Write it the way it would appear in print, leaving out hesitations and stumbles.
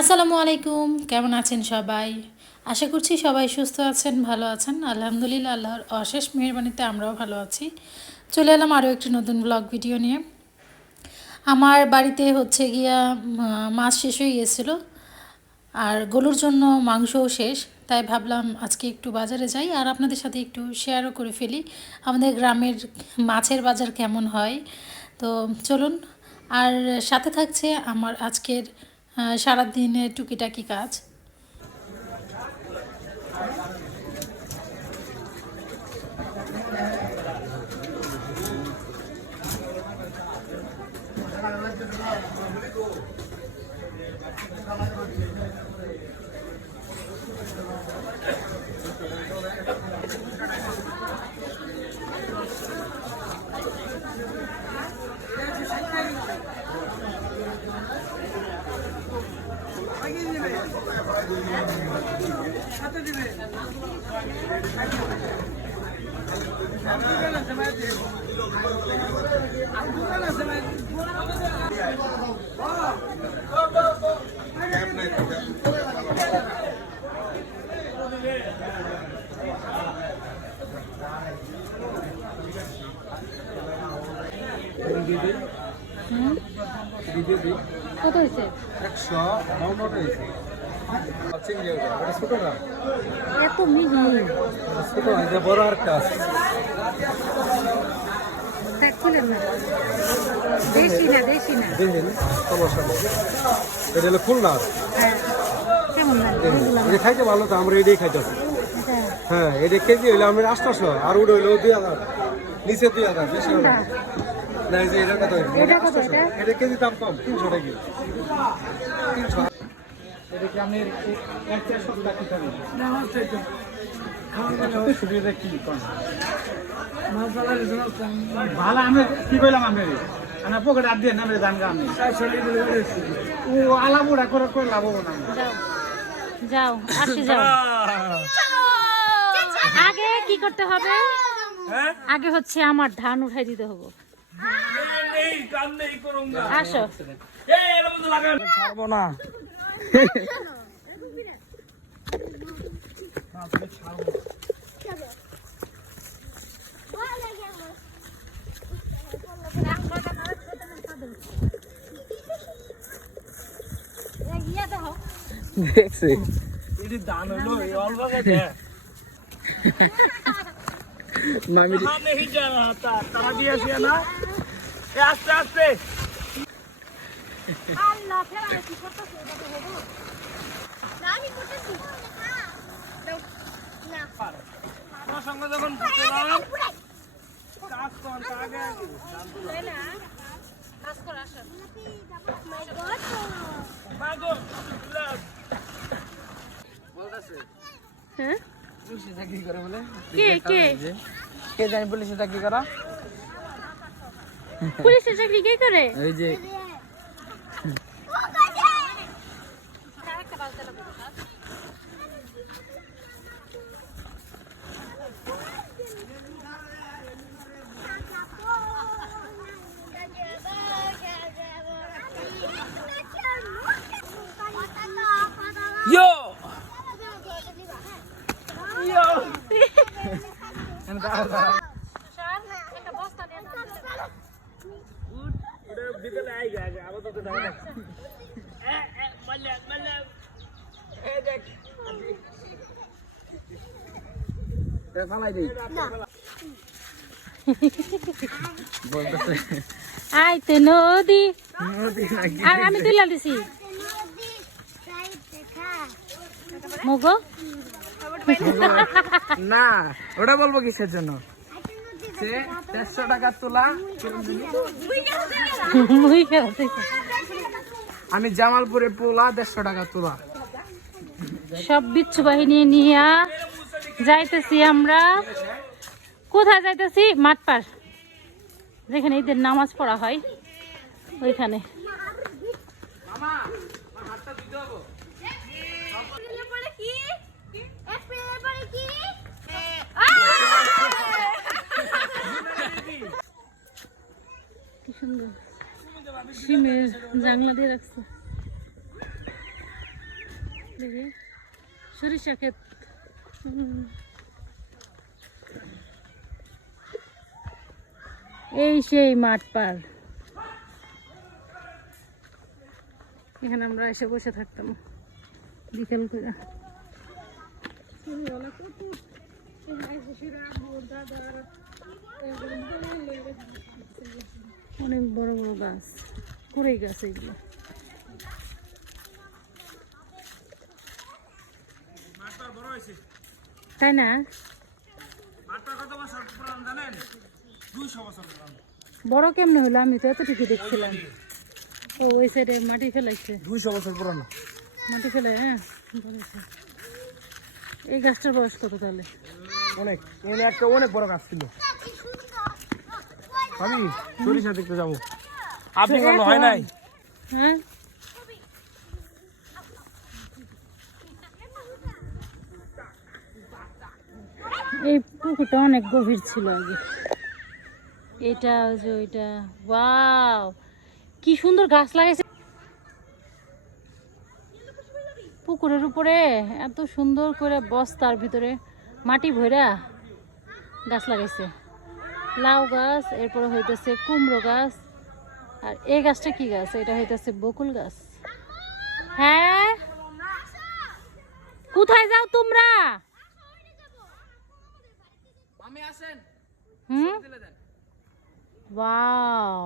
আসসালামু আলাইকুম, কেমন আছেন সবাই? আশা করছি সবাই সুস্থ আছেন, ভালো আছেন। আলহামদুলিল্লাহ, আল্লাহর অশেষ মেহেরবানিতে আমরাও ভালো আছি। চলে এলাম আরও একটি নতুন ব্লগ ভিডিও নিয়ে। আমার বাড়িতে হচ্ছে গিয়া মাছ শেষ হয়ে গিয়েছিলো, আর গরুর জন্য মাংসও শেষ। তাই ভাবলাম আজকে একটু বাজারে যাই আর আপনাদের সাথে একটু শেয়ারও করে ফেলি আমাদের গ্রামের মাছের বাজার কেমন হয়। তো চলুন, আর সাথে থাকছে আমার আজকের সারাদিনের টুকিটাকি কাজ। কত হয়েছে? 152 হয়েছে। ছোটটা এত মিহি ছোট এটা বড় আর কাজ খুলেন না, দেশি না দেশি না। দেখেন সমস্যা নেই। এটা হলো খুলনা। হ্যাঁ, কেমন লাগে? এটা খাইতে ভালো তো, আমরা এটাই খাইতেছি। হ্যাঁ, এটা কেজি হইলে আমরা 800 আর ওটা হইলো 2000, নিচে 2000, বেশি হবে না। এই যে এটা কত? এটা 800। এটা কেজি দাম কম, 300 টাকা। 300। এটা কি আমি একটা সপ্তাহ কি খাবেন? না, আমার চাইতো খাওয়া সুবিধা কি কোন মশলা রিজনাল ভালো। আমি কি কইলাম আমি আনা পকেটে আদ দিয়ে না আমি দান গাম ও আলাবুড়া করে করে লাভ হবে না। যাও যাও, আসি যাও। আগে কি করতে হবে? আগে হচ্ছে আমার ধান উঠাই দিতে হবে। আসো। ছাড়বো না। দেখছি এটি দান হলো এই অল্প গেছে মামি নেই জানা তারা দিয়েছে না আস্তে আস্তে আল্লাহ ফেরা কি করতেছ? এটা তো হবো না, আমি করতেছি না। তোমার সঙ্গে যখন গেলাম কাজ কর আগে না কাজ কর। আসো। মাগো বলতাছে হ্যাঁ, পুলিশে চাকরি করে বলে। কে কে কে জানি পুলিশে চাকরি করা? পুলিশের চাকরি কে করে? এই যে Yo! Yo! একটা বস্তা নিয়ে বিকেলে আই যায় আবার তো দাও না মাল্লা মাল্লা এ দেখ এ ফালাই দেই না বলতেছে আই তো নদী নদী নাকি আর আমি তুইলা দিছি মগো না ওটা বলবো কিসের জন্য? 400 টাকা তোলা আমি জামালপুরে পোলা 150 টাকা তোলা। সব বিচ্ছু বাহিনী নিয়ে যাইতেছি আমরা। কোথায় যাইতেছি? মাঠ পার, যেখানে ঈদের নামাজ পড়া হয় ওইখানে। কি সুন্দর সিমের জানলা দিয়ে রাখছে। দেখি সরিষা ক্ষেত। এই সেই মাঠ পার, এখানে আমরা এসে বসে থাকতাম বিকেল করে। অনেক বড় বড় গাছ, কুড়াই গাছ এগুলো। তাই না? বড় কেমনে হলো? আমি তো এতটুকু দেখছিলাম। ও ওই সাইডে মাটি ফেলাইছে। 200 বছর পুরানো। মাটি ফেলে, হ্যাঁ। এই গাছটার বয়স কত তাহলে? অনেক, এখানে একটা অনেক বড় গাছ ছিল। আমি সরিষা দেখতে যাবো। আপনি কোনো হয় নাই? হ্যাঁ, এই পুকুরটা অনেক গভীর ছিল আগে। এটা ওই যে ওইটা, ওয়াও কি সুন্দর গাছ লাগাইছে পুকুরের উপরে। এত সুন্দর করে বস্তার ভিতরে মাটি ভরা গাছ লাগাইছে। লাউ গাছ, এরপরে হইতেছে কুমড়ো গাছ, আর এই গাছটা কি গাছ? এটা হইতেছে বকুল গাছ। হ্যাঁ, কোথায় যাও তোমরা? হুম, ওয়াও।